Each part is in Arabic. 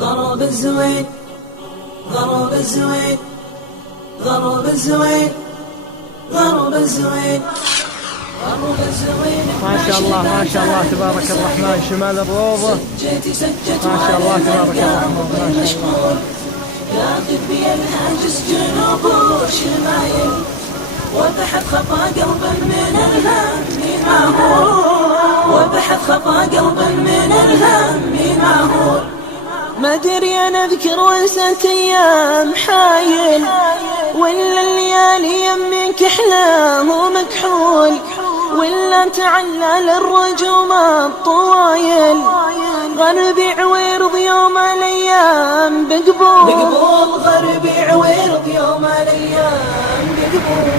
ضرب الزوين ضرب الزوين ضرب الزوين ضرب الزوين ضرب الزوين. ما شاء الله ما شاء الله تبارك الرحمن. شمال الروضة ما شاء الله تبارك الرحمن. ما شاء الله ياخذ بي الهاجس جنوب وشمايل وبحث خطا قلبا من الهم ما هو وبحث خطا قلبا من الهم ما هو. ما ادري انا اذكر وانسى ايام حايل ولا الليالي يمك احلاه ومكحول ولا تعلل الرجوم الطوايل غربي عويرض يوم الايام بقبول غربي عويرض يوم الايام بقبول.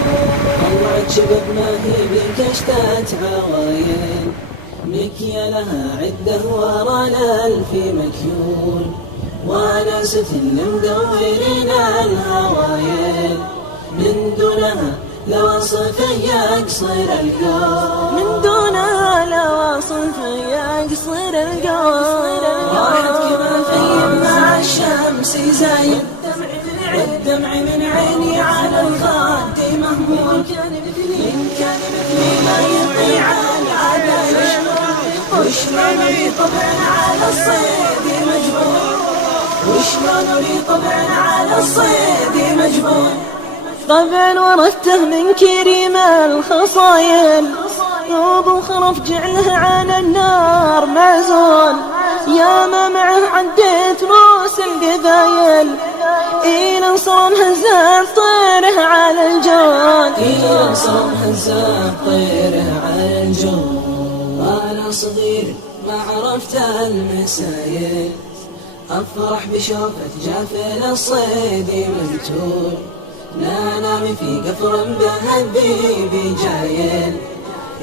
طلعت شباب ما هي بك اشتات عوايل مكيا لها عده ورا في مكيول وانا ستن مدورين الهوايل من دونها لوصف يقصر القول من دونها لوصف يقصر القول. راحت كما في مع الشمس زايد والدمع من عيني على الخد مهمول. إن كان مثلي ما يطيع العدل وشلون لي طبعا على الصيد مجبور وشلون لي طبعا على الصيد مجبور. طبعا ورثته من كريم الخصايل ثوب خرف جعله على النار معزول يا ما معه عديت روس القبايل إلى انصرم هزان طيره على الجول إلى انصرم هزان طيره على الجول. وانا صغير ما عرفت المسايل افرح بشوفة جافل الصيد مقتول لا نام في قفر بهبيبي جايل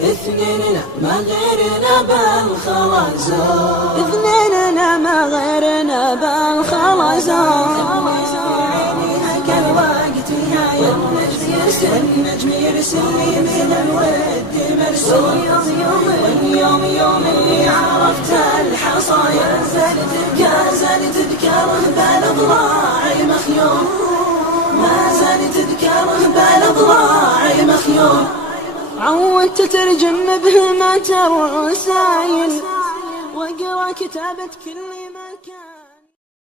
اثنيننا ما غيرنا بالخرزون اثنيننا ما غيرنا بالخرزون. الوقت نهاية النجم يرسل لي من الود مرسول واليوم يوم اللي عرفت الحصايا زالت تذكره بالاضلاع مخيوم ما زالت تذكره بالاضلاع مخيوم. عودت ترجم بهمة الرسايل واقرا كتابة كل